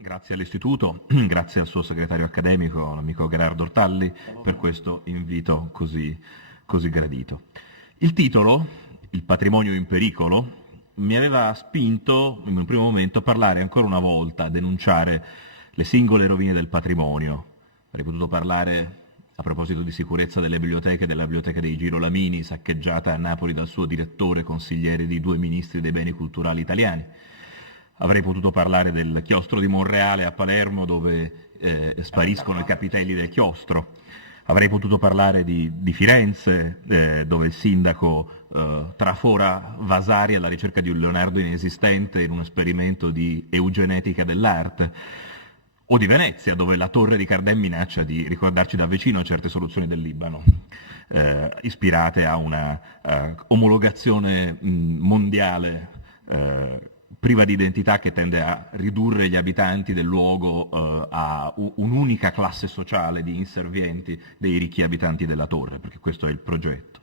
Grazie all'Istituto, grazie al suo segretario accademico, l'amico Gerardo Ortalli, per questo invito così gradito. Il titolo, Il patrimonio in pericolo, mi aveva spinto in un primo momento a parlare ancora una volta, a denunciare le singole rovine del patrimonio. Avrei potuto parlare a proposito di sicurezza della biblioteca dei Girolamini, saccheggiata a Napoli dal suo direttore, consigliere di 2 ministri dei beni culturali italiani. Avrei potuto parlare del chiostro di Monreale a Palermo, dove spariscono i capitelli del chiostro. Avrei potuto parlare di Firenze, dove il sindaco trafora Vasari alla ricerca di un Leonardo inesistente in un esperimento di eugenetica dell'arte. O di Venezia, dove la torre di Cardin minaccia di ricordarci da vicino certe soluzioni del Libano, ispirate a una omologazione mondiale priva di identità, che tende a ridurre gli abitanti del luogo a un'unica classe sociale di inservienti dei ricchi abitanti della torre, perché questo è il progetto.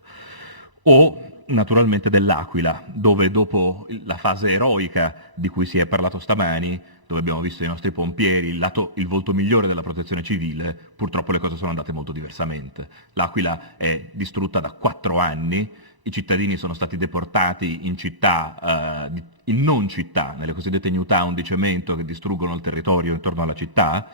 O naturalmente dell'Aquila, dove dopo la fase eroica di cui si è parlato stamani, dove abbiamo visto i nostri pompieri, il volto migliore della protezione civile, purtroppo le cose sono andate molto diversamente. L'Aquila è distrutta da 4 anni, i cittadini sono stati deportati in città, in non città, nelle cosiddette new town di cemento che distruggono il territorio intorno alla città.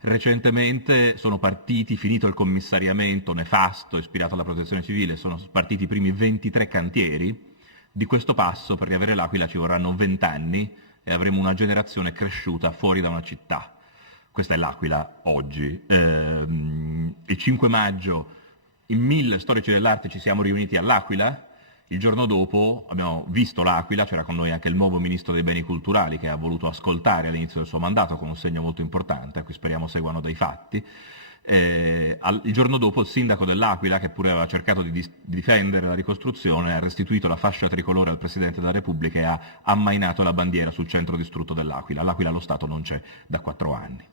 Recentemente sono partiti, finito il commissariamento nefasto ispirato alla protezione civile, sono partiti i primi 23 cantieri. Di questo passo, per riavere l'Aquila ci vorranno 20 anni e avremo una generazione cresciuta fuori da una città. Questa è l'Aquila oggi. Il 5 maggio in 1000 storici dell'arte ci siamo riuniti all'Aquila. Il giorno dopo abbiamo visto l'Aquila, c'era con noi anche il nuovo ministro dei beni culturali che ha voluto ascoltare all'inizio del suo mandato con un segno molto importante, a cui speriamo seguano dei fatti. Il giorno dopo il sindaco dell'Aquila, che pure aveva cercato di difendere la ricostruzione, ha restituito la fascia tricolore al Presidente della Repubblica e ha ammainato la bandiera sul centro distrutto dell'Aquila. L'Aquila allo Stato non c'è da 4 anni.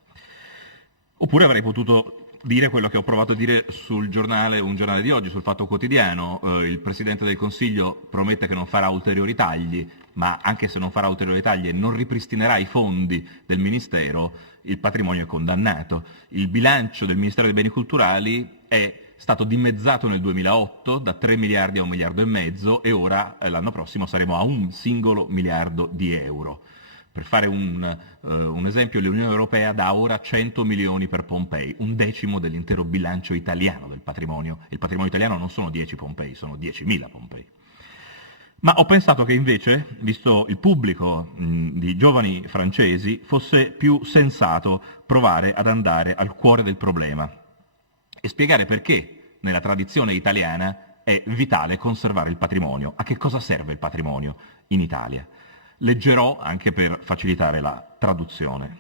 Oppure avrei potuto dire quello che ho provato a dire sul giornale, un giornale di oggi, sul Fatto Quotidiano. Il Presidente del Consiglio promette che non farà ulteriori tagli, ma anche se non farà ulteriori tagli e non ripristinerà i fondi del Ministero, il patrimonio è condannato. Il bilancio del Ministero dei Beni Culturali è stato dimezzato nel 2008 da 3 miliardi a 1,5 miliardi e ora l'anno prossimo saremo a un singolo miliardo di euro. Per fare un esempio, l'Unione Europea dà ora 100 milioni per Pompei, 1/10 dell'intero bilancio italiano del patrimonio. Il patrimonio italiano non sono 10 Pompei, sono 10.000 Pompei. Ma ho pensato che invece, visto il pubblico di giovani francesi, fosse più sensato provare ad andare al cuore del problema e spiegare perché nella tradizione italiana è vitale conservare il patrimonio. A che cosa serve il patrimonio in Italia? Leggerò anche per facilitare la traduzione.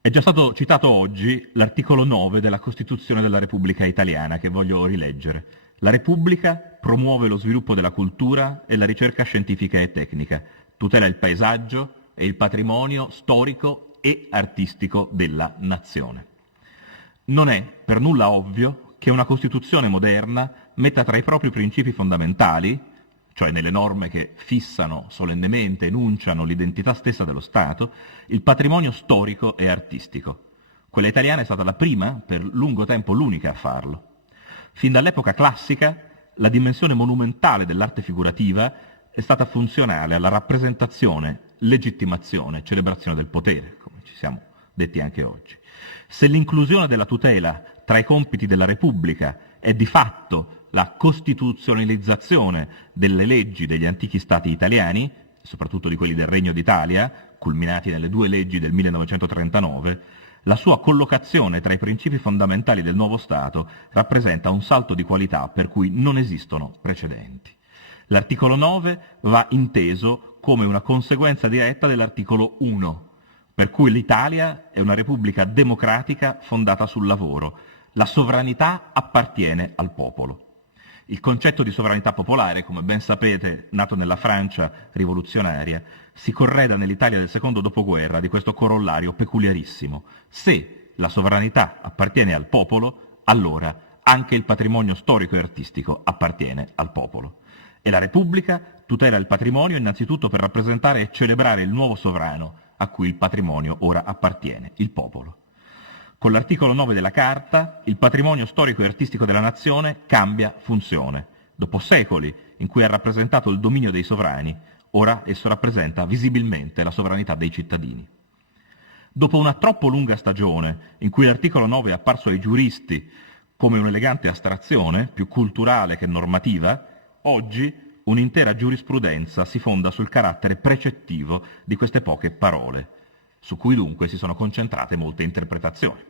È già stato citato oggi l'articolo 9 della Costituzione della Repubblica Italiana, che voglio rileggere. La Repubblica promuove lo sviluppo della cultura e la ricerca scientifica e tecnica, tutela il paesaggio e il patrimonio storico e artistico della nazione. Non è per nulla ovvio che una Costituzione moderna metta tra i propri principi fondamentali, cioè nelle norme che fissano solennemente, enunciano l'identità stessa dello Stato, il patrimonio storico e artistico. Quella italiana è stata la prima, per lungo tempo l'unica a farlo. Fin dall'epoca classica, la dimensione monumentale dell'arte figurativa è stata funzionale alla rappresentazione, legittimazione, celebrazione del potere, come ci siamo detti anche oggi. Se l'inclusione della tutela tra i compiti della Repubblica è di fatto la costituzionalizzazione delle leggi degli antichi stati italiani, soprattutto di quelli del Regno d'Italia, culminati nelle 2 leggi del 1939, la sua collocazione tra i principi fondamentali del nuovo Stato rappresenta un salto di qualità per cui non esistono precedenti. L'articolo 9 va inteso come una conseguenza diretta dell'articolo 1, per cui l'Italia è una repubblica democratica fondata sul lavoro. La sovranità appartiene al popolo. Il concetto di sovranità popolare, come ben sapete, nato nella Francia rivoluzionaria, si correda nell'Italia del secondo dopoguerra di questo corollario peculiarissimo. Se la sovranità appartiene al popolo, allora anche il patrimonio storico e artistico appartiene al popolo. E la Repubblica tutela il patrimonio innanzitutto per rappresentare e celebrare il nuovo sovrano, a cui il patrimonio ora appartiene, il popolo. Con l'articolo 9 della Carta, il patrimonio storico e artistico della nazione cambia funzione. Dopo secoli in cui ha rappresentato il dominio dei sovrani, ora esso rappresenta visibilmente la sovranità dei cittadini. Dopo una troppo lunga stagione in cui l'articolo 9 è apparso ai giuristi come un'elegante astrazione, più culturale che normativa, oggi un'intera giurisprudenza si fonda sul carattere precettivo di queste poche parole, su cui dunque si sono concentrate molte interpretazioni.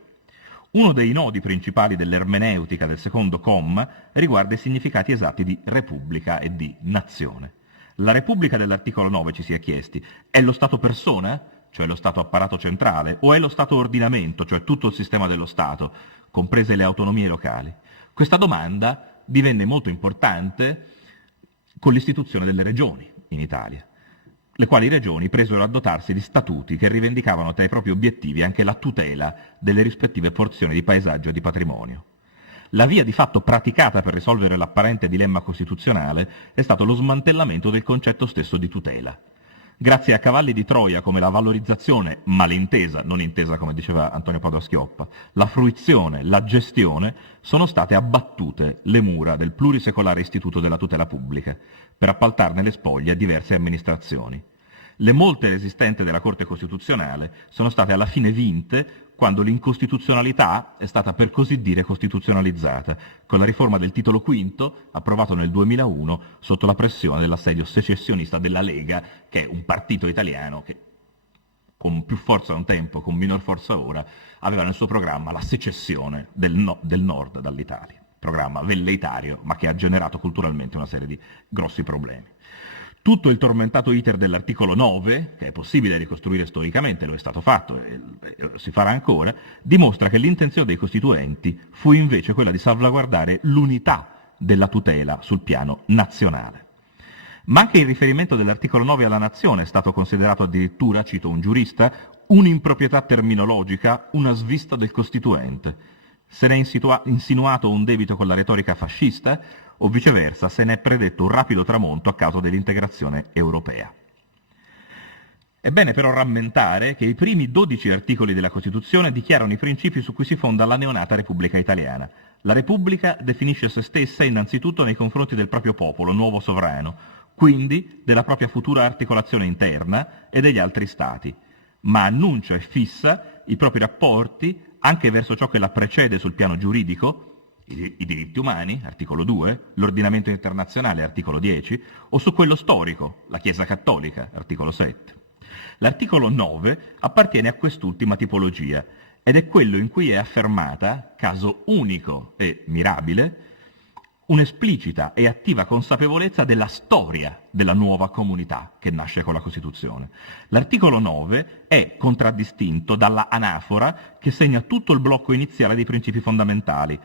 Uno dei nodi principali dell'ermeneutica del secondo comma riguarda i significati esatti di repubblica e di nazione. La repubblica dell'articolo 9, ci si è chiesti, è lo Stato persona, cioè lo Stato apparato centrale, o è lo Stato ordinamento, cioè tutto il sistema dello Stato, comprese le autonomie locali? Questa domanda divenne molto importante con l'istituzione delle regioni in Italia, le quali regioni presero a dotarsi di statuti che rivendicavano tra i propri obiettivi anche la tutela delle rispettive porzioni di paesaggio e di patrimonio. La via di fatto praticata per risolvere l'apparente dilemma costituzionale è stato lo smantellamento del concetto stesso di tutela. Grazie a cavalli di Troia come la valorizzazione malintesa, non intesa come diceva Antonio Padoa-Schioppa, la fruizione, la gestione, sono state abbattute le mura del plurisecolare istituto della tutela pubblica, per appaltarne le spoglie a diverse amministrazioni. Le molte resistenze della Corte Costituzionale sono state alla fine vinte quando l'incostituzionalità è stata per così dire costituzionalizzata, con la riforma del titolo V, approvato nel 2001, sotto la pressione dell'assedio secessionista della Lega, che è un partito italiano che, con più forza un tempo, con minor forza ora, aveva nel suo programma la secessione del nord dall'Italia. Programma velleitario, ma che ha generato culturalmente una serie di grossi problemi. Tutto il tormentato iter dell'articolo 9, che è possibile ricostruire storicamente, lo è stato fatto e si farà ancora, dimostra che l'intenzione dei costituenti fu invece quella di salvaguardare l'unità della tutela sul piano nazionale. Ma anche il riferimento dell'articolo 9 alla nazione è stato considerato addirittura, cito un giurista, un'improprietà terminologica, una svista del costituente. Se ne è insinuato un debito con la retorica fascista o viceversa se ne è predetto un rapido tramonto a causa dell'integrazione europea. È bene però rammentare che i primi 12 articoli della Costituzione dichiarano i principi su cui si fonda la neonata Repubblica Italiana. La Repubblica definisce se stessa innanzitutto nei confronti del proprio popolo, nuovo sovrano, quindi della propria futura articolazione interna e degli altri Stati, ma annuncia e fissa i propri rapporti anche verso ciò che la precede sul piano giuridico, i diritti umani, articolo 2, l'ordinamento internazionale, articolo 10, o su quello storico, la Chiesa Cattolica, articolo 7. L'articolo 9 appartiene a quest'ultima tipologia ed è quello in cui è affermata, caso unico e mirabile, un'esplicita e attiva consapevolezza della storia della nuova comunità che nasce con la Costituzione. L'articolo 9 è contraddistinto dalla anafora che segna tutto il blocco iniziale dei principi fondamentali,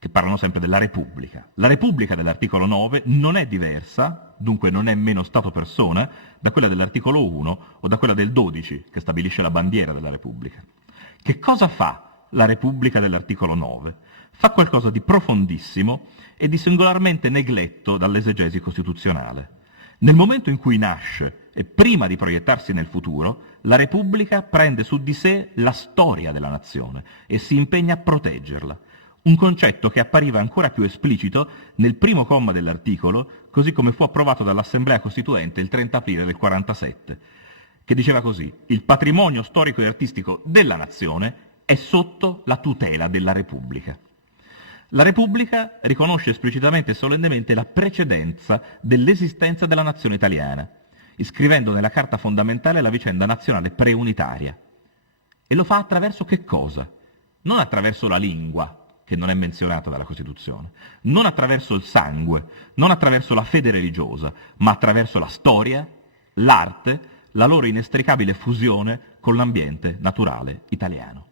che parlano sempre della Repubblica. La Repubblica dell'articolo 9 non è diversa, dunque non è meno Stato-persona, da quella dell'articolo 1 o da quella del 12, che stabilisce la bandiera della Repubblica. Che cosa fa la Repubblica dell'articolo 9? Fa qualcosa di profondissimo e di singolarmente negletto dall'esegesi costituzionale. Nel momento in cui nasce e prima di proiettarsi nel futuro, la Repubblica prende su di sé la storia della nazione e si impegna a proteggerla. Un concetto che appariva ancora più esplicito nel primo comma dell'articolo, così come fu approvato dall'Assemblea Costituente il 30 aprile del 47, che diceva così: il patrimonio storico e artistico della nazione è sotto la tutela della Repubblica. La Repubblica riconosce esplicitamente e solennemente la precedenza dell'esistenza della nazione italiana, iscrivendo nella Carta fondamentale la vicenda nazionale preunitaria. E lo fa attraverso che cosa? Non attraverso la lingua, che non è menzionata dalla Costituzione, non attraverso il sangue, non attraverso la fede religiosa, ma attraverso la storia, l'arte, la loro inestricabile fusione con l'ambiente naturale italiano.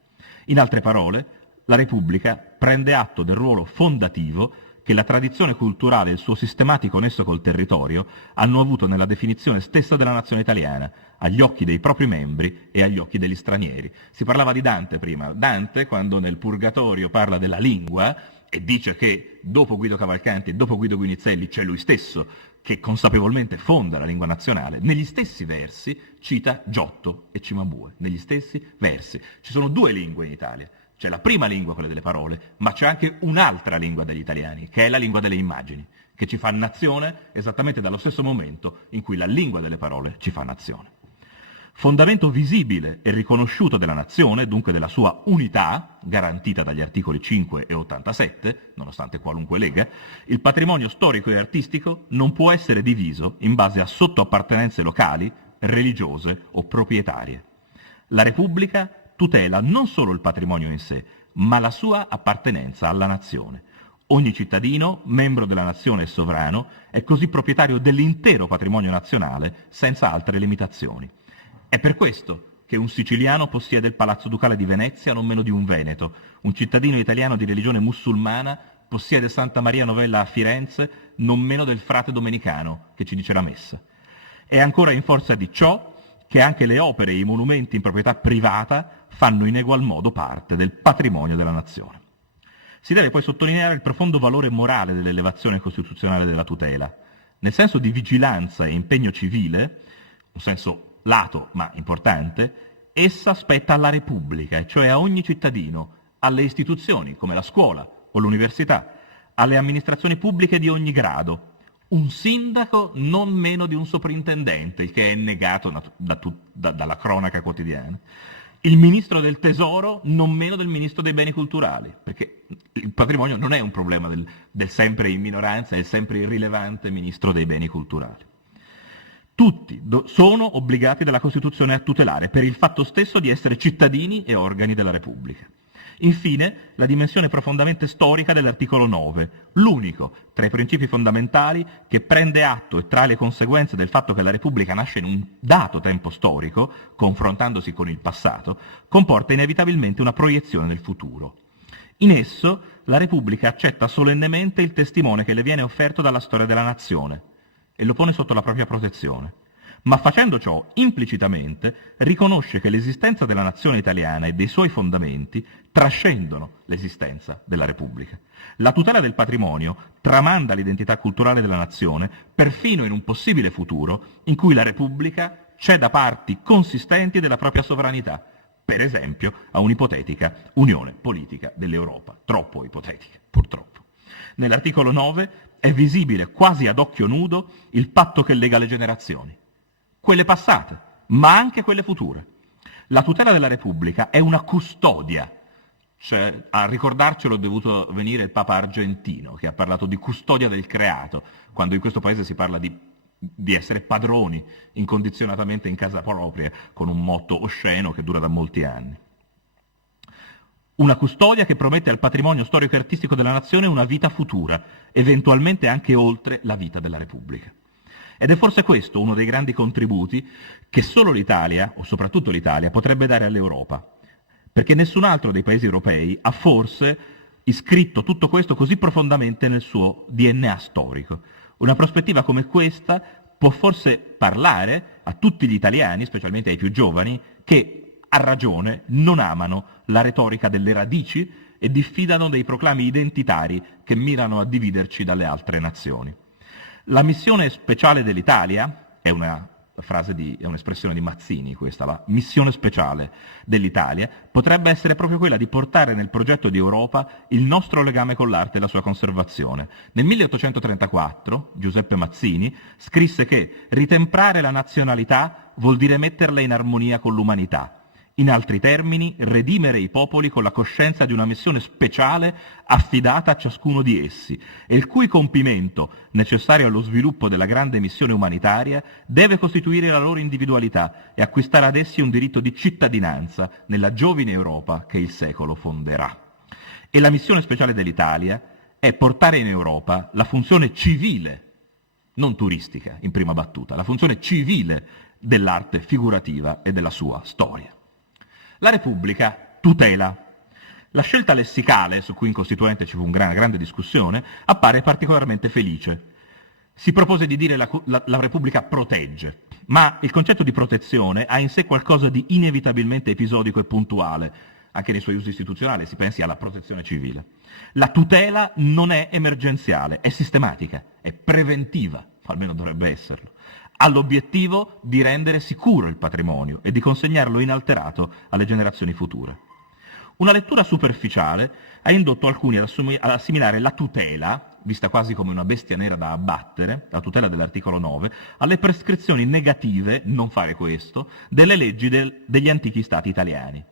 In altre parole, la Repubblica prende atto del ruolo fondativo che la tradizione culturale e il suo sistematico nesso col territorio hanno avuto nella definizione stessa della nazione italiana, agli occhi dei propri membri e agli occhi degli stranieri. Si parlava di Dante prima. Dante, quando nel Purgatorio parla della lingua, e dice che dopo Guido Cavalcanti e dopo Guido Guinizelli c'è lui stesso che consapevolmente fonda la lingua nazionale, negli stessi versi cita Giotto e Cimabue, negli stessi versi. Ci sono due lingue in Italia, c'è la prima lingua, quella delle parole, ma c'è anche un'altra lingua degli italiani, che è la lingua delle immagini, che ci fa nazione esattamente dallo stesso momento in cui la lingua delle parole ci fa nazione. Fondamento visibile e riconosciuto della nazione, dunque della sua unità, garantita dagli articoli 5 e 87, nonostante qualunque lega, il patrimonio storico e artistico non può essere diviso in base a sottoappartenenze locali, religiose o proprietarie. La Repubblica tutela non solo il patrimonio in sé, ma la sua appartenenza alla nazione. Ogni cittadino, membro della nazione e sovrano, è così proprietario dell'intero patrimonio nazionale senza altre limitazioni. È per questo che un siciliano possiede il Palazzo Ducale di Venezia non meno di un veneto, un cittadino italiano di religione musulmana possiede Santa Maria Novella a Firenze non meno del frate domenicano che ci dice la messa. È ancora in forza di ciò che anche le opere e i monumenti in proprietà privata fanno in egual modo parte del patrimonio della nazione. Si deve poi sottolineare il profondo valore morale dell'elevazione costituzionale della tutela. Nel senso di vigilanza e impegno civile, un senso lato ma importante, essa spetta alla Repubblica, e cioè a ogni cittadino, alle istituzioni come la scuola o l'università, alle amministrazioni pubbliche di ogni grado, un sindaco non meno di un soprintendente, il che è negato dalla cronaca quotidiana, il ministro del tesoro non meno del ministro dei beni culturali, perché il patrimonio non è un problema del sempre in minoranza e sempre irrilevante ministro dei beni culturali. Tutti sono obbligati dalla Costituzione a tutelare per il fatto stesso di essere cittadini e organi della Repubblica. Infine, la dimensione profondamente storica dell'articolo 9, l'unico tra i principi fondamentali che prende atto e trae le conseguenze del fatto che la Repubblica nasce in un dato tempo storico, confrontandosi con il passato, comporta inevitabilmente una proiezione nel futuro. In esso, la Repubblica accetta solennemente il testimone che le viene offerto dalla storia della nazione e lo pone sotto la propria protezione. Ma facendo ciò, implicitamente, riconosce che l'esistenza della nazione italiana e dei suoi fondamenti trascendono l'esistenza della Repubblica. La tutela del patrimonio tramanda l'identità culturale della nazione perfino in un possibile futuro in cui la Repubblica ceda parti consistenti della propria sovranità, per esempio a un'ipotetica unione politica dell'Europa, troppo ipotetica, purtroppo. Nell'articolo 9 è visibile quasi ad occhio nudo il patto che lega le generazioni, quelle passate, ma anche quelle future. La tutela della Repubblica è una custodia, cioè a ricordarcelo è dovuto venire il Papa argentino, che ha parlato di custodia del creato, quando in questo paese si parla di essere padroni incondizionatamente in casa propria, con un motto osceno che dura da molti anni. Una custodia che promette al patrimonio storico e artistico della nazione una vita futura, eventualmente anche oltre la vita della Repubblica. Ed è forse questo uno dei grandi contributi che solo l'Italia, o soprattutto l'Italia, potrebbe dare all'Europa, perché nessun altro dei paesi europei ha forse iscritto tutto questo così profondamente nel suo DNA storico. Una prospettiva come questa può forse parlare a tutti gli italiani, specialmente ai più giovani, che a ragione non amano la retorica delle radici e diffidano dei proclami identitari che mirano a dividerci dalle altre nazioni. La missione speciale dell'Italia, è un'espressione di Mazzini questa, la missione speciale dell'Italia, potrebbe essere proprio quella di portare nel progetto di Europa il nostro legame con l'arte e la sua conservazione. Nel 1834 Giuseppe Mazzini scrisse che ritemprare la nazionalità vuol dire metterla in armonia con l'umanità. In altri termini, redimere i popoli con la coscienza di una missione speciale affidata a ciascuno di essi, e il cui compimento, necessario allo sviluppo della grande missione umanitaria, deve costituire la loro individualità e acquistare ad essi un diritto di cittadinanza nella giovine Europa che il secolo fonderà. E la missione speciale dell'Italia è portare in Europa la funzione civile, non turistica in prima battuta, la funzione civile dell'arte figurativa e della sua storia. La Repubblica tutela. La scelta lessicale, su cui in Costituente ci fu una grande discussione, appare particolarmente felice. Si propose di dire la Repubblica protegge, ma il concetto di protezione ha in sé qualcosa di inevitabilmente episodico e puntuale, anche nei suoi usi istituzionali, si pensi alla protezione civile. La tutela non è emergenziale, è sistematica, è preventiva, o almeno dovrebbe esserlo. Ha l'obiettivo di rendere sicuro il patrimonio e di consegnarlo inalterato alle generazioni future. Una lettura superficiale ha indotto alcuni ad assimilare la tutela, vista quasi come una bestia nera da abbattere, la tutela dell'articolo 9, alle prescrizioni negative, non fare questo, delle leggi degli antichi stati italiani.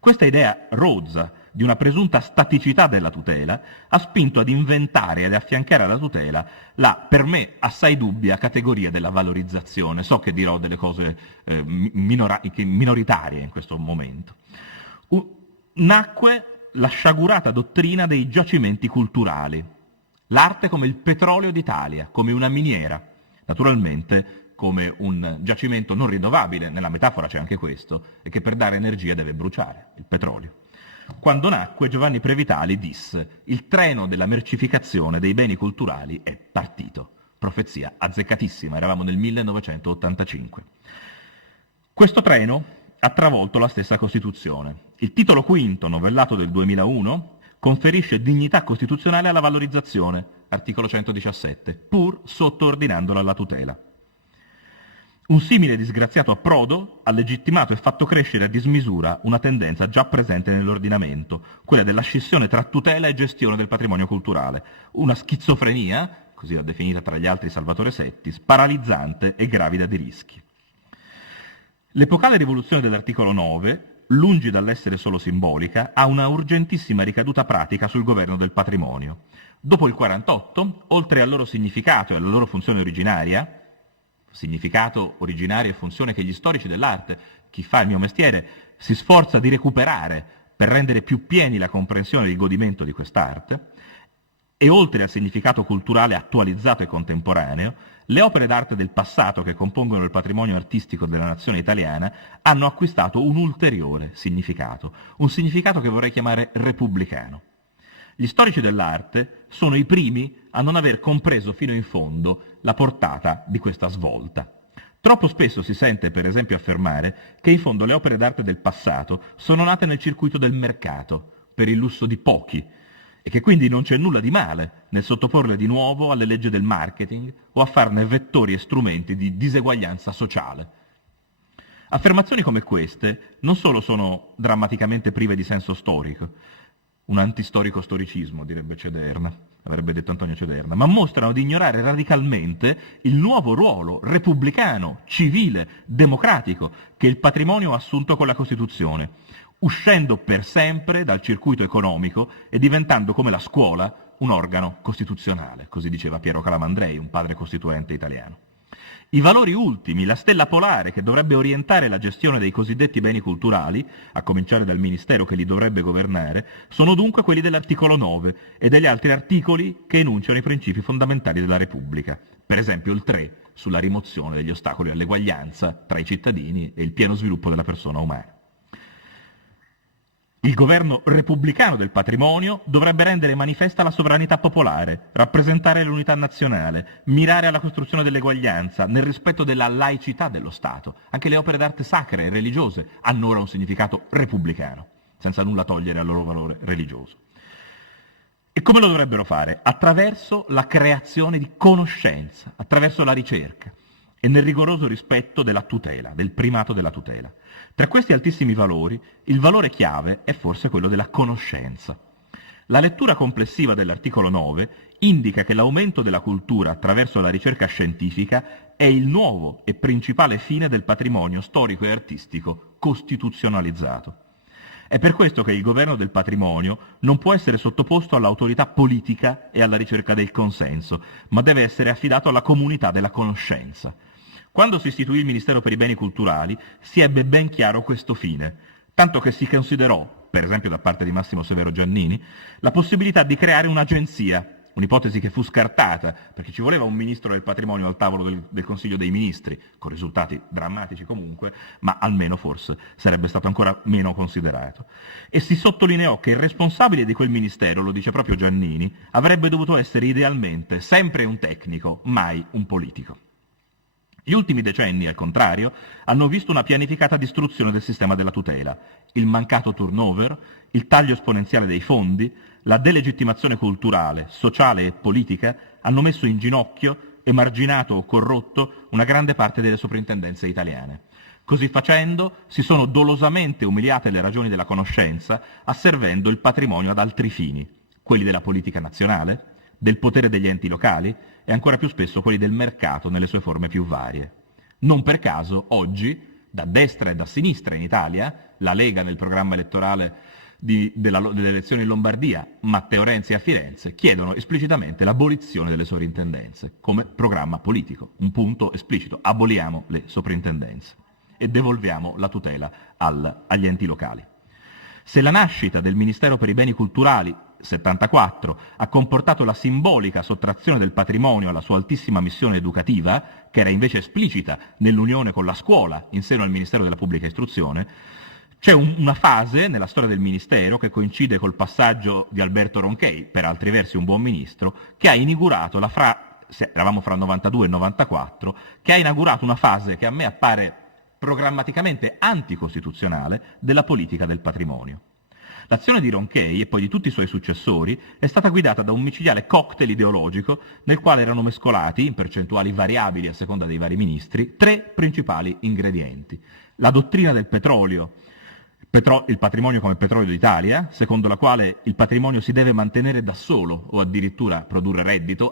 Questa idea rozza di una presunta staticità della tutela ha spinto ad inventare e ad affiancare alla tutela la, per me, assai dubbia categoria della valorizzazione. So che dirò delle cose minoritarie in questo momento. Nacque la sciagurata dottrina dei giacimenti culturali, l'arte come il petrolio d'Italia, come una miniera, naturalmente come un giacimento non rinnovabile, nella metafora c'è anche questo, e che per dare energia deve bruciare, il petrolio. Quando nacque, Giovanni Previtali disse: il treno della mercificazione dei beni culturali è partito. Profezia azzeccatissima, eravamo nel 1985. Questo treno ha travolto la stessa Costituzione. Il titolo quinto, novellato del 2001, conferisce dignità costituzionale alla valorizzazione, articolo 117, pur sottoordinandola alla tutela. Un simile disgraziato approdo ha legittimato e fatto crescere a dismisura una tendenza già presente nell'ordinamento, quella della scissione tra tutela e gestione del patrimonio culturale, una schizofrenia, così l'ha definita tra gli altri Salvatore Settis, paralizzante e gravida di rischi. L'epocale rivoluzione dell'articolo 9, lungi dall'essere solo simbolica, ha una urgentissima ricaduta pratica sul governo del patrimonio. Dopo il 48, oltre al loro significato e alla loro funzione originaria, significato originario e funzione che gli storici dell'arte, chi fa il mio mestiere, si sforza di recuperare per rendere più pieni la comprensione e il godimento di quest'arte, e oltre al significato culturale attualizzato e contemporaneo, le opere d'arte del passato che compongono il patrimonio artistico della nazione italiana hanno acquistato un ulteriore significato, un significato che vorrei chiamare repubblicano. Gli storici dell'arte sono i primi a non aver compreso fino in fondo la portata di questa svolta. Troppo spesso si sente, per esempio, affermare che in fondo le opere d'arte del passato sono nate nel circuito del mercato, per il lusso di pochi, e che quindi non c'è nulla di male nel sottoporle di nuovo alle leggi del marketing o a farne vettori e strumenti di diseguaglianza sociale. Affermazioni come queste non solo sono drammaticamente prive di senso storico, un antistorico storicismo, direbbe Cederna, avrebbe detto Antonio Cederna, ma mostrano di ignorare radicalmente il nuovo ruolo repubblicano, civile, democratico che il patrimonio ha assunto con la Costituzione, uscendo per sempre dal circuito economico e diventando come la scuola un organo costituzionale, così diceva Piero Calamandrei, un padre costituente italiano. I valori ultimi, la stella polare che dovrebbe orientare la gestione dei cosiddetti beni culturali, a cominciare dal Ministero che li dovrebbe governare, sono dunque quelli dell'articolo 9 e degli altri articoli che enunciano i principi fondamentali della Repubblica, per esempio il 3 sulla rimozione degli ostacoli all'eguaglianza tra i cittadini e il pieno sviluppo della persona umana. Il governo repubblicano del patrimonio dovrebbe rendere manifesta la sovranità popolare, rappresentare l'unità nazionale, mirare alla costruzione dell'eguaglianza, nel rispetto della laicità dello Stato. Anche le opere d'arte sacre e religiose hanno ora un significato repubblicano, senza nulla togliere al loro valore religioso. E come lo dovrebbero fare? Attraverso la creazione di conoscenza, attraverso la ricerca e nel rigoroso rispetto della tutela, del primato della tutela. Tra questi altissimi valori, il valore chiave è forse quello della conoscenza. La lettura complessiva dell'articolo 9 indica che l'aumento della cultura attraverso la ricerca scientifica è il nuovo e principale fine del patrimonio storico e artistico costituzionalizzato. È per questo che il governo del patrimonio non può essere sottoposto all'autorità politica e alla ricerca del consenso, ma deve essere affidato alla comunità della conoscenza. Quando si istituì il Ministero per i Beni Culturali si ebbe ben chiaro questo fine, tanto che si considerò, per esempio da parte di Massimo Severo Giannini, la possibilità di creare un'agenzia, un'ipotesi che fu scartata, perché ci voleva un ministro del patrimonio al tavolo del Consiglio dei Ministri, con risultati drammatici comunque, ma almeno forse sarebbe stato ancora meno considerato. E si sottolineò che il responsabile di quel ministero, lo dice proprio Giannini, avrebbe dovuto essere idealmente sempre un tecnico, mai un politico. Gli ultimi decenni, al contrario, hanno visto una pianificata distruzione del sistema della tutela, il mancato turnover, il taglio esponenziale dei fondi, la delegittimazione culturale, sociale e politica hanno messo in ginocchio, emarginato o corrotto una grande parte delle soprintendenze italiane. Così facendo si sono dolosamente umiliate le ragioni della conoscenza, asservendo il patrimonio ad altri fini, quelli della politica nazionale, del potere degli enti locali e ancora più spesso quelli del mercato nelle sue forme più varie. Non per caso, oggi, da destra e da sinistra in Italia, la Lega nel programma elettorale delle elezioni in Lombardia, Matteo Renzi a Firenze, chiedono esplicitamente l'abolizione delle sovrintendenze come programma politico, un punto esplicito, aboliamo le soprintendenze e devolviamo la tutela agli enti locali. Se la nascita del Ministero per i Beni Culturali 74 ha comportato la simbolica sottrazione del patrimonio alla sua altissima missione educativa, che era invece esplicita nell'unione con la scuola in seno al Ministero della Pubblica Istruzione, c'è una fase nella storia del Ministero che coincide col passaggio di Alberto Ronchey, per altri versi un buon ministro, che ha inaugurato eravamo fra il 92 e il 94, che ha inaugurato una fase che a me appare programmaticamente anticostituzionale della politica del patrimonio. L'azione di Ronchey e poi di tutti i suoi successori è stata guidata da un micidiale cocktail ideologico nel quale erano mescolati, in percentuali variabili a seconda dei vari ministri, tre principali ingredienti. La dottrina del petrolio, il patrimonio come petrolio d'Italia, secondo la quale il patrimonio si deve mantenere da solo o addirittura produrre reddito.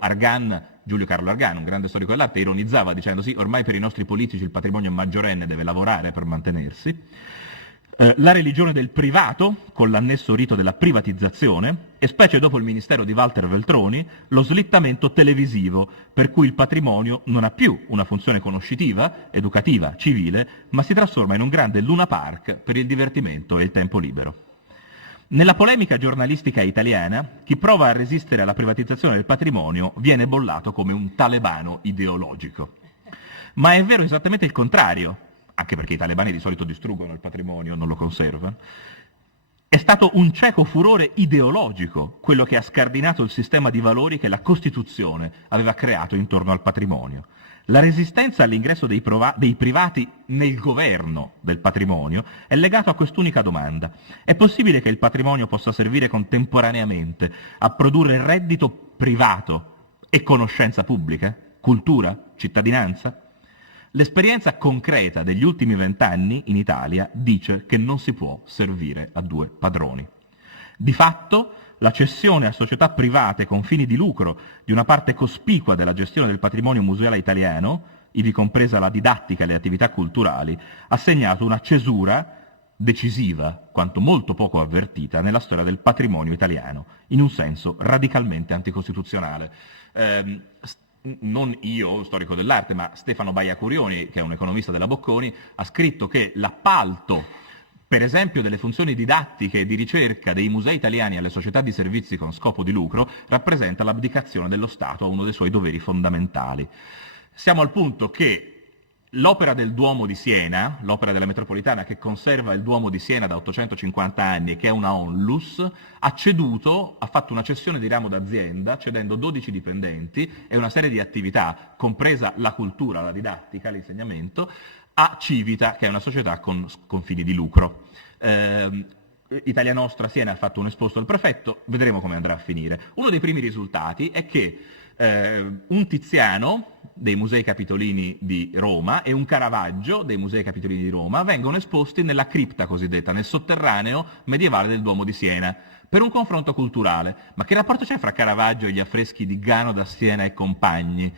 Giulio Carlo Argan, un grande storico dell'arte, ironizzava dicendo sì, ormai per i nostri politici il patrimonio maggiorenne deve lavorare per mantenersi. La religione del privato, con l'annesso rito della privatizzazione, e specie dopo il ministero di Walter Veltroni, lo slittamento televisivo, per cui il patrimonio non ha più una funzione conoscitiva, educativa, civile, ma si trasforma in un grande Luna Park per il divertimento e il tempo libero. Nella polemica giornalistica italiana, chi prova a resistere alla privatizzazione del patrimonio viene bollato come un talebano ideologico. Ma è vero esattamente il contrario, anche perché i talebani di solito distruggono il patrimonio, non lo conservano. È stato un cieco furore ideologico quello che ha scardinato il sistema di valori che la Costituzione aveva creato intorno al patrimonio. La resistenza all'ingresso dei privati nel governo del patrimonio è legata a quest'unica domanda. È possibile che il patrimonio possa servire contemporaneamente a produrre reddito privato e conoscenza pubblica, cultura, cittadinanza? L'esperienza concreta degli ultimi 20 anni in Italia dice che non si può servire a due padroni. Di fatto, la cessione a società private con fini di lucro di una parte cospicua della gestione del patrimonio museale italiano, ivi compresa la didattica e le attività culturali, ha segnato una cesura decisiva, quanto molto poco avvertita, nella storia del patrimonio italiano, in un senso radicalmente anticostituzionale. Non io, storico dell'arte, ma Stefano Baia Curioni, che è un economista della Bocconi, ha scritto che l'appalto, per esempio, delle funzioni didattiche e di ricerca dei musei italiani alle società di servizi con scopo di lucro rappresenta l'abdicazione dello Stato a uno dei suoi doveri fondamentali. Siamo al punto che l'opera del Duomo di Siena, l'opera della Metropolitana che conserva il Duomo di Siena da 850 anni e che è una onlus, ha fatto una cessione di ramo d'azienda, cedendo 12 dipendenti e una serie di attività, compresa la cultura, la didattica, l'insegnamento, a Civita, che è una società con fini di lucro. Italia Nostra Siena ha fatto un esposto al prefetto, vedremo come andrà a finire. Uno dei primi risultati è che un Tiziano dei Musei Capitolini di Roma e un Caravaggio dei Musei Capitolini di Roma vengono esposti nella cripta cosiddetta, nel sotterraneo medievale del Duomo di Siena, per un confronto culturale. Ma che rapporto c'è fra Caravaggio e gli affreschi di Gano da Siena e compagni?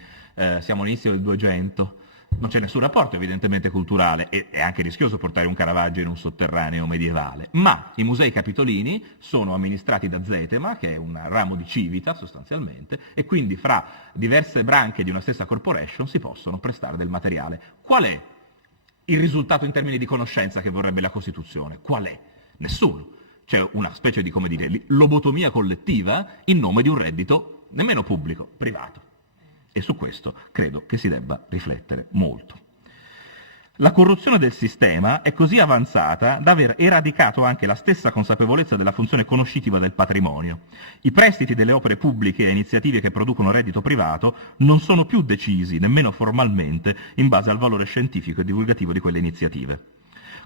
Siamo all'inizio del 200. Non c'è nessun rapporto evidentemente culturale, e è anche rischioso portare un Caravaggio in un sotterraneo medievale, ma i musei capitolini sono amministrati da Zetema, che è un ramo di Civita sostanzialmente, e quindi fra diverse branche di una stessa corporation si possono prestare del materiale. Qual è il risultato in termini di conoscenza che vorrebbe la Costituzione? Qual è? Nessuno. C'è una specie di, come dire, lobotomia collettiva in nome di un reddito nemmeno pubblico, privato. E su questo credo che si debba riflettere molto. La corruzione del sistema è così avanzata da aver eradicato anche la stessa consapevolezza della funzione conoscitiva del patrimonio. I prestiti delle opere pubbliche a iniziative che producono reddito privato non sono più decisi, nemmeno formalmente, in base al valore scientifico e divulgativo di quelle iniziative.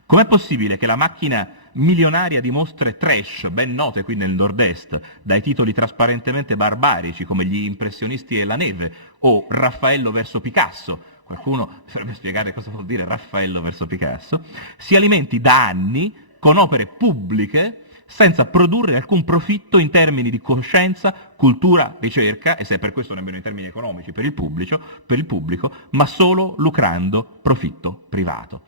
Com'è possibile che la macchina milionaria di mostre trash, ben note qui nel nord-est, dai titoli trasparentemente barbarici come Gli impressionisti e la neve o Raffaello verso Picasso, qualcuno dovrebbe spiegare cosa vuol dire Raffaello verso Picasso, si alimenti da anni con opere pubbliche senza produrre alcun profitto in termini di coscienza, cultura, ricerca, e se è per questo nemmeno in termini economici per il pubblico, ma solo lucrando profitto privato.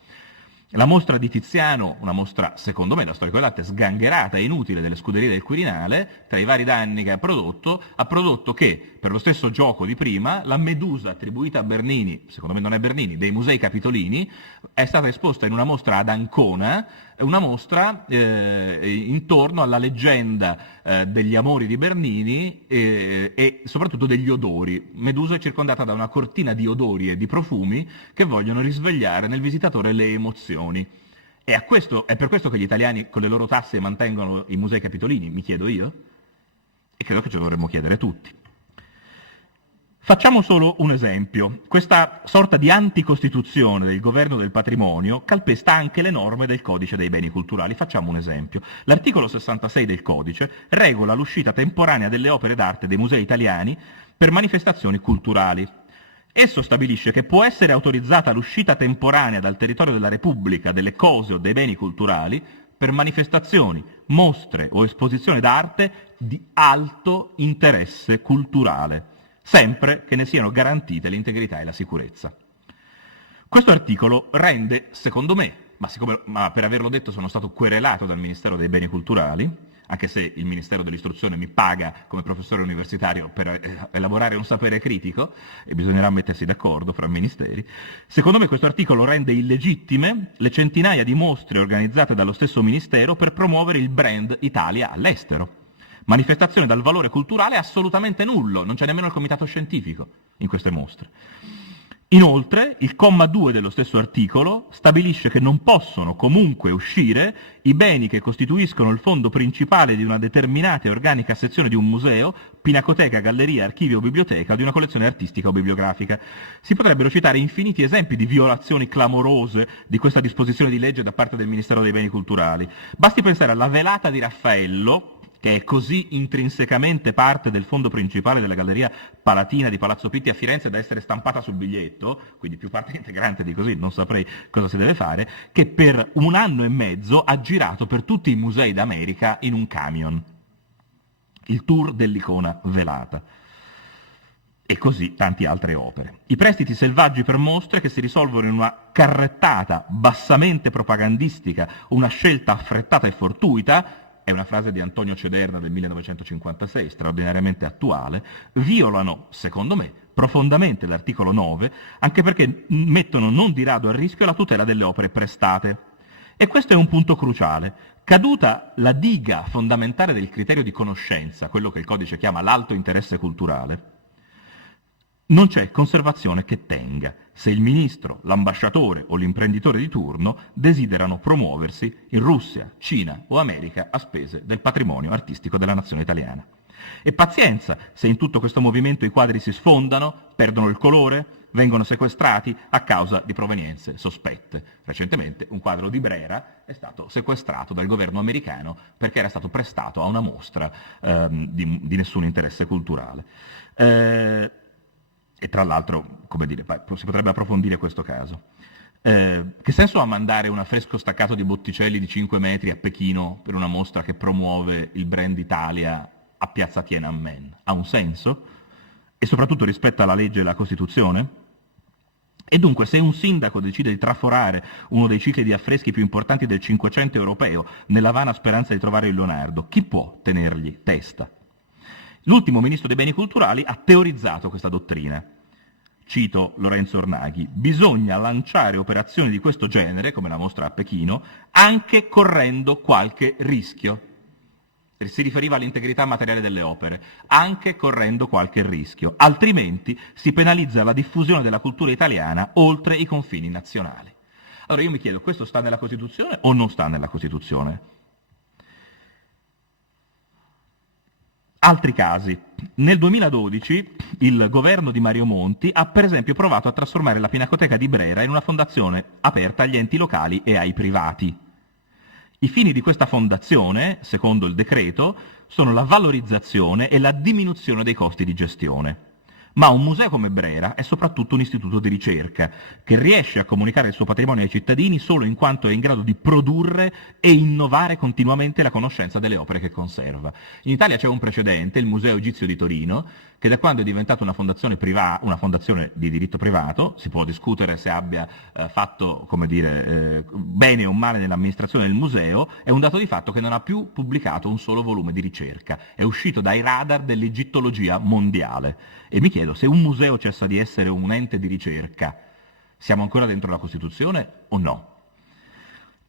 La mostra di Tiziano, una mostra, secondo me, da storico dell'arte, sgangherata e inutile delle scuderie del Quirinale, tra i vari danni che ha prodotto che, per lo stesso gioco di prima, la Medusa attribuita a Bernini, secondo me non è Bernini, dei Musei Capitolini, è stata esposta in una mostra ad Ancona, una mostra intorno alla leggenda degli amori di Bernini e soprattutto degli odori. Medusa è circondata da una cortina di odori e di profumi che vogliono risvegliare nel visitatore le emozioni. E è per questo che gli italiani con le loro tasse mantengono i Musei Capitolini, mi chiedo io, e credo che ce lo dovremmo chiedere tutti. Facciamo solo un esempio. Questa sorta di anticostituzione del governo del patrimonio calpesta anche le norme del Codice dei beni culturali. Facciamo un esempio. L'articolo 66 del Codice regola l'uscita temporanea delle opere d'arte dei musei italiani per manifestazioni culturali. Esso stabilisce che può essere autorizzata l'uscita temporanea dal territorio della Repubblica delle cose o dei beni culturali per manifestazioni, mostre o esposizioni d'arte di alto interesse culturale, sempre che ne siano garantite l'integrità e la sicurezza. Questo articolo rende, secondo me, ma per averlo detto sono stato querelato dal Ministero dei Beni Culturali, anche se il Ministero dell'Istruzione mi paga come professore universitario per elaborare un sapere critico, e bisognerà mettersi d'accordo fra ministeri, secondo me questo articolo rende illegittime le centinaia di mostre organizzate dallo stesso Ministero per promuovere il brand Italia all'estero. Manifestazione dal valore culturale assolutamente nullo, non c'è nemmeno il comitato scientifico in queste mostre. Inoltre, il comma 2 dello stesso articolo stabilisce che non possono comunque uscire i beni che costituiscono il fondo principale di una determinata e organica sezione di un museo, pinacoteca, galleria, archivio o biblioteca, o di una collezione artistica o bibliografica. Si potrebbero citare infiniti esempi di violazioni clamorose di questa disposizione di legge da parte del Ministero dei Beni Culturali. Basti pensare alla velata di Raffaello, che è così intrinsecamente parte del fondo principale della Galleria Palatina di Palazzo Pitti a Firenze da essere stampata sul biglietto, quindi più parte integrante di così, non saprei cosa si deve fare, che per 1 anno e mezzo ha girato per tutti i musei d'America in un camion. Il tour dell'icona velata. E così tante altre opere. I prestiti selvaggi per mostre che si risolvono in una carrettata bassamente propagandistica, una scelta affrettata e fortuita, è una frase di Antonio Cederna del 1956, straordinariamente attuale, violano, secondo me, profondamente l'articolo 9, anche perché mettono non di rado a rischio la tutela delle opere prestate. E questo è un punto cruciale. Caduta la diga fondamentale del criterio di conoscenza, quello che il codice chiama l'alto interesse culturale, non c'è conservazione che tenga, se il ministro, l'ambasciatore o l'imprenditore di turno desiderano promuoversi in Russia, Cina o America a spese del patrimonio artistico della nazione italiana. E pazienza se in tutto questo movimento i quadri si sfondano, perdono il colore, vengono sequestrati a causa di provenienze sospette. Recentemente un quadro di Brera è stato sequestrato dal governo americano perché era stato prestato a una mostra di nessun interesse culturale. E tra l'altro, come dire, si potrebbe approfondire questo caso. Che senso ha mandare un affresco staccato di Botticelli di 5 metri a Pechino per una mostra che promuove il brand Italia a piazza Tiananmen? Ha un senso? E soprattutto rispetta la legge e la Costituzione? E dunque, se un sindaco decide di traforare uno dei cicli di affreschi più importanti del Cinquecento europeo nella vana speranza di trovare il Leonardo, chi può tenergli testa? L'ultimo ministro dei beni culturali ha teorizzato questa dottrina. Cito Lorenzo Ornaghi: bisogna lanciare operazioni di questo genere, come la mostra a Pechino, anche correndo qualche rischio. Si riferiva all'integrità materiale delle opere, anche correndo qualche rischio, altrimenti si penalizza la diffusione della cultura italiana oltre i confini nazionali. Allora io mi chiedo, questo sta nella Costituzione o non sta nella Costituzione? Altri casi. Nel 2012 il governo di Mario Monti ha per esempio provato a trasformare la Pinacoteca di Brera in una fondazione aperta agli enti locali e ai privati. I fini di questa fondazione, secondo il decreto, sono la valorizzazione e la diminuzione dei costi di gestione. Ma un museo come Brera è soprattutto un istituto di ricerca, che riesce a comunicare il suo patrimonio ai cittadini solo in quanto è in grado di produrre e innovare continuamente la conoscenza delle opere che conserva. In Italia c'è un precedente, il Museo Egizio di Torino, che da quando è diventata una fondazione di diritto privato, si può discutere se abbia fatto, bene o male nell'amministrazione del museo, è un dato di fatto che non ha più pubblicato un solo volume di ricerca, è uscito dai radar dell'egittologia mondiale. E mi chiedo, se un museo cessa di essere un ente di ricerca, siamo ancora dentro la Costituzione o no?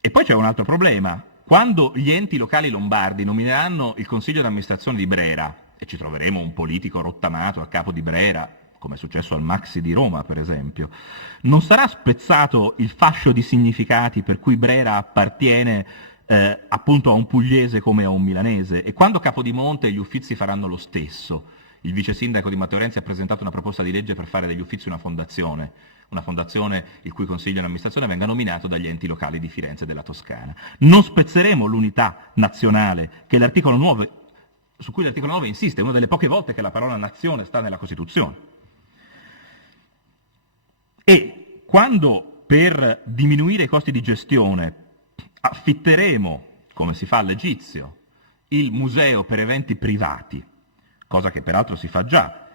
E poi c'è un altro problema. Quando gli enti locali lombardi nomineranno il consiglio d'amministrazione di Brera, e ci troveremo un politico rottamato a capo di Brera, come è successo al Maxi di Roma, per esempio, non sarà spezzato il fascio di significati per cui Brera appartiene appunto a un pugliese come a un milanese? E quando Capodimonte e gli Uffizi faranno lo stesso? Il vice sindaco di Matteo Renzi ha presentato una proposta di legge per fare degli Uffizi una fondazione il cui consiglio di amministrazione venga nominato dagli enti locali di Firenze e della Toscana. Non spezzeremo l'unità nazionale che su cui l'articolo 9 insiste, è una delle poche volte che la parola nazione sta nella Costituzione. E quando per diminuire i costi di gestione affitteremo, come si fa all'Egizio, il museo per eventi privati, cosa che peraltro si fa già,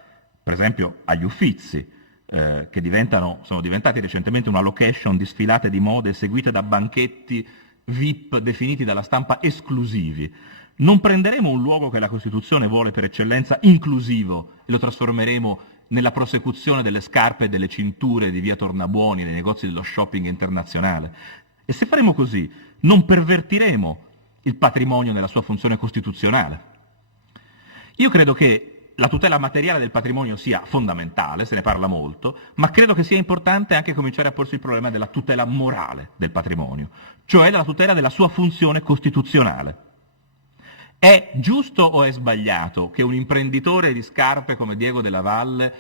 per esempio agli Uffizi, che sono diventati recentemente una location di sfilate di mode seguite da banchetti VIP definiti dalla stampa esclusivi. Non prenderemo un luogo che la Costituzione vuole per eccellenza inclusivo e lo trasformeremo nella prosecuzione delle scarpe e delle cinture di via Tornabuoni nei negozi dello shopping internazionale. E se faremo così, non pervertiremo il patrimonio nella sua funzione costituzionale. Io credo che la tutela materiale del patrimonio sia fondamentale, se ne parla molto, ma credo che sia importante anche cominciare a porsi il problema della tutela morale del patrimonio, cioè della tutela della sua funzione costituzionale. È giusto o è sbagliato che un imprenditore di scarpe come Diego Della Valle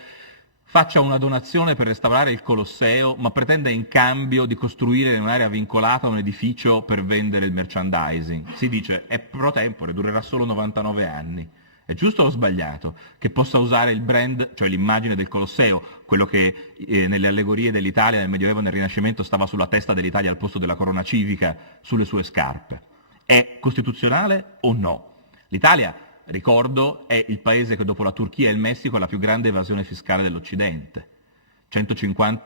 faccia una donazione per restaurare il Colosseo, ma pretenda in cambio di costruire in un'area vincolata un edificio per vendere il merchandising? Si dice è pro tempore, durerà solo 99 anni. È giusto o sbagliato che possa usare il brand, cioè l'immagine del Colosseo, quello che nelle allegorie dell'Italia nel Medioevo e nel Rinascimento stava sulla testa dell'Italia al posto della corona civica, sulle sue scarpe? È costituzionale o no? L'Italia, ricordo, è il paese che dopo la Turchia e il Messico ha la più grande evasione fiscale dell'Occidente,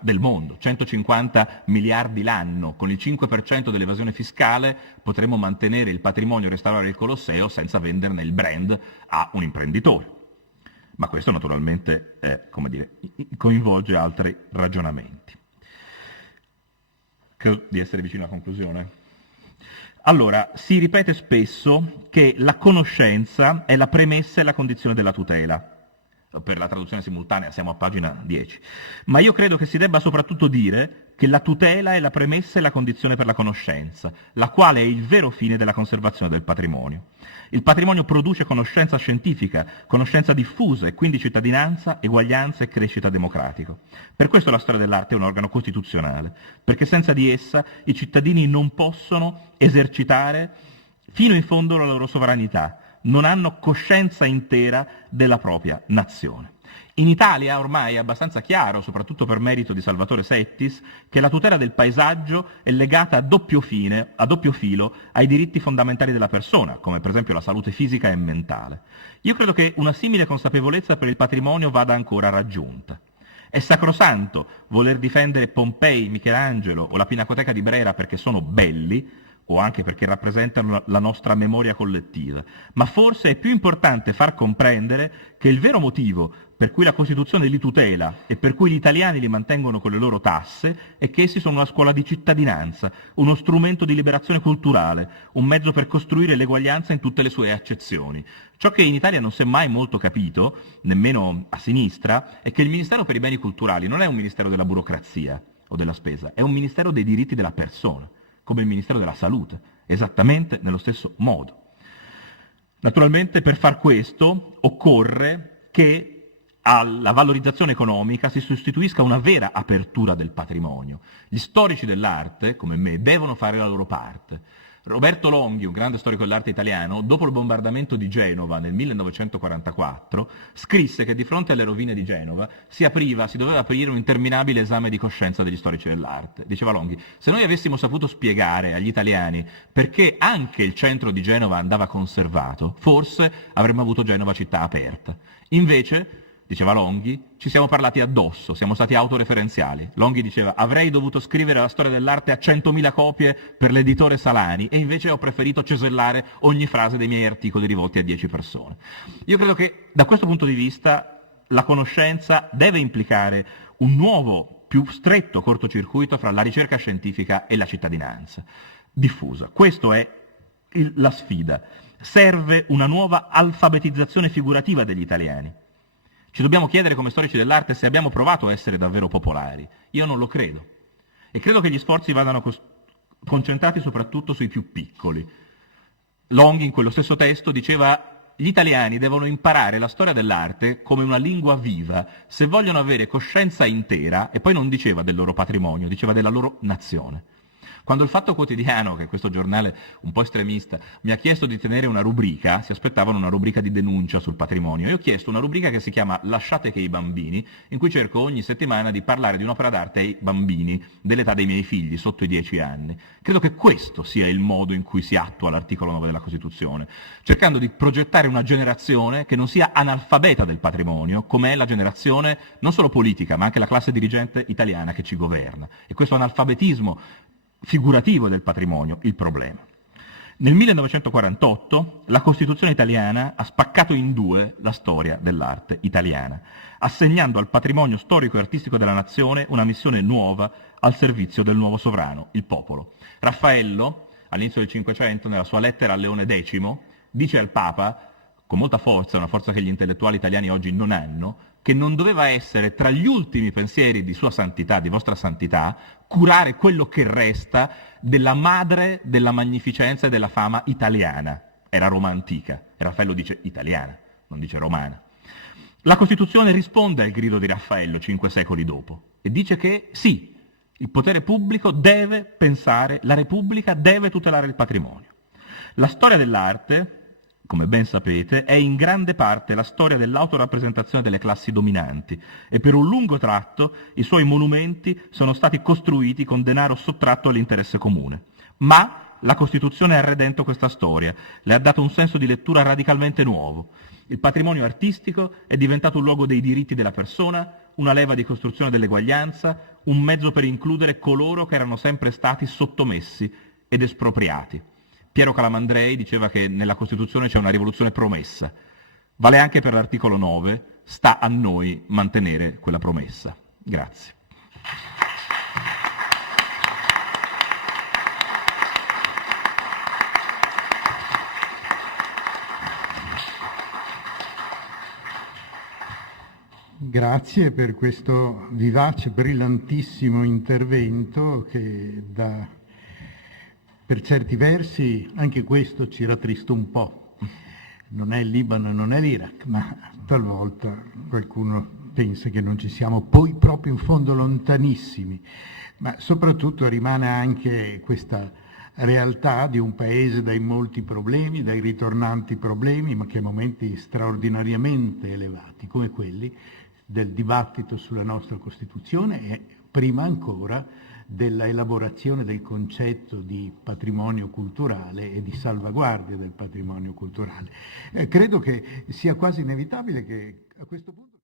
del mondo, 150 miliardi l'anno. Con il 5% dell'evasione fiscale potremmo mantenere il patrimonio e restaurare il Colosseo senza venderne il brand a un imprenditore. Ma questo naturalmente coinvolge altri ragionamenti. Credo di essere vicino alla conclusione. Allora, si ripete spesso che la conoscenza è la premessa e la condizione della tutela. Per la traduzione simultanea siamo a pagina 10. Ma io credo che si debba soprattutto dire che la tutela è la premessa e la condizione per la conoscenza, la quale è il vero fine della conservazione del patrimonio. Il patrimonio produce conoscenza scientifica, conoscenza diffusa e quindi cittadinanza, eguaglianza e crescita democratica. Per questo la storia dell'arte è un organo costituzionale, perché senza di essa i cittadini non possono esercitare fino in fondo la loro sovranità, non hanno coscienza intera della propria nazione. In Italia ormai è abbastanza chiaro, soprattutto per merito di Salvatore Settis, che la tutela del paesaggio è legata a doppio filo ai diritti fondamentali della persona, come per esempio la salute fisica e mentale. Io credo che una simile consapevolezza per il patrimonio vada ancora raggiunta. È sacrosanto voler difendere Pompei, Michelangelo o la Pinacoteca di Brera perché sono belli, o anche perché rappresentano la nostra memoria collettiva, ma forse è più importante far comprendere che il vero motivo per cui la Costituzione li tutela e per cui gli italiani li mantengono con le loro tasse è che essi sono una scuola di cittadinanza, uno strumento di liberazione culturale, un mezzo per costruire l'eguaglianza in tutte le sue accezioni. Ciò che in Italia non si è mai molto capito, nemmeno a sinistra, è che il Ministero per i beni culturali non è un ministero della burocrazia, o della spesa, è un Ministero dei diritti della persona, come il Ministero della Salute, esattamente nello stesso modo. Naturalmente per far questo occorre che alla valorizzazione economica si sostituisca una vera apertura del patrimonio. Gli storici dell'arte, come me, devono fare la loro parte. Roberto Longhi, un grande storico dell'arte italiano, dopo il bombardamento di Genova nel 1944, scrisse che di fronte alle rovine di Genova si doveva aprire un interminabile esame di coscienza degli storici dell'arte. Diceva Longhi, se noi avessimo saputo spiegare agli italiani perché anche il centro di Genova andava conservato, forse avremmo avuto Genova città aperta. Invece, diceva Longhi, ci siamo parlati addosso, siamo stati autoreferenziali. Longhi diceva, avrei dovuto scrivere la storia dell'arte a 100.000 copie per l'editore Salani e invece ho preferito cesellare ogni frase dei miei articoli rivolti a 10 persone. Io credo che da questo punto di vista la conoscenza deve implicare un nuovo, più stretto cortocircuito fra la ricerca scientifica e la cittadinanza diffusa. Questa è la sfida. Serve una nuova alfabetizzazione figurativa degli italiani. Ci dobbiamo chiedere come storici dell'arte se abbiamo provato a essere davvero popolari. Io non lo credo. E credo che gli sforzi vadano concentrati soprattutto sui più piccoli. Longhi in quello stesso testo diceva gli italiani devono imparare la storia dell'arte come una lingua viva se vogliono avere coscienza intera, e poi non diceva del loro patrimonio, diceva della loro nazione. Quando il Fatto Quotidiano, che è questo giornale un po' estremista, mi ha chiesto di tenere una rubrica, si aspettavano una rubrica di denuncia sul patrimonio, io ho chiesto una rubrica che si chiama Lasciate che i bambini, in cui cerco ogni settimana di parlare di un'opera d'arte ai bambini dell'età dei miei figli, sotto i 10 anni. Credo che questo sia il modo in cui si attua l'articolo 9 della Costituzione, cercando di progettare una generazione che non sia analfabeta del patrimonio, come è la generazione non solo politica, ma anche la classe dirigente italiana che ci governa. E questo analfabetismo figurativo del patrimonio il problema. Nel 1948 la Costituzione italiana ha spaccato in due la storia dell'arte italiana, assegnando al patrimonio storico e artistico della nazione una missione nuova al servizio del nuovo sovrano, il popolo. Raffaello, all'inizio del Cinquecento, nella sua lettera a Leone X, dice al Papa, con molta forza, una forza che gli intellettuali italiani oggi non hanno, che non doveva essere tra gli ultimi pensieri di sua santità, di vostra santità, curare quello che resta della madre della magnificenza e della fama italiana. Era Roma antica, e Raffaello dice italiana, non dice romana. La Costituzione risponde al grido di Raffaello 5 secoli dopo e dice che sì, il potere pubblico deve pensare, la Repubblica deve tutelare il patrimonio. La storia dell'arte, come ben sapete, è in grande parte la storia dell'autorappresentazione delle classi dominanti e per un lungo tratto i suoi monumenti sono stati costruiti con denaro sottratto all'interesse comune. Ma la Costituzione ha redento questa storia, le ha dato un senso di lettura radicalmente nuovo. Il patrimonio artistico è diventato un luogo dei diritti della persona, una leva di costruzione dell'eguaglianza, un mezzo per includere coloro che erano sempre stati sottomessi ed espropriati. Piero Calamandrei diceva che nella Costituzione c'è una rivoluzione promessa. Vale anche per l'articolo 9, sta a noi mantenere quella promessa. Grazie. Grazie per questo vivace, brillantissimo intervento che per certi versi anche questo ci rattrista un po'. Non è il Libano, non è l'Iraq, ma talvolta qualcuno pensa che non ci siamo poi proprio in fondo lontanissimi. Ma soprattutto rimane anche questa realtà di un paese dai molti problemi, dai ritornanti problemi, ma che a momenti straordinariamente elevati, come quelli del dibattito sulla nostra Costituzione e prima ancora della elaborazione del concetto di patrimonio culturale e di salvaguardia del patrimonio culturale. Credo che sia quasi inevitabile che a questo punto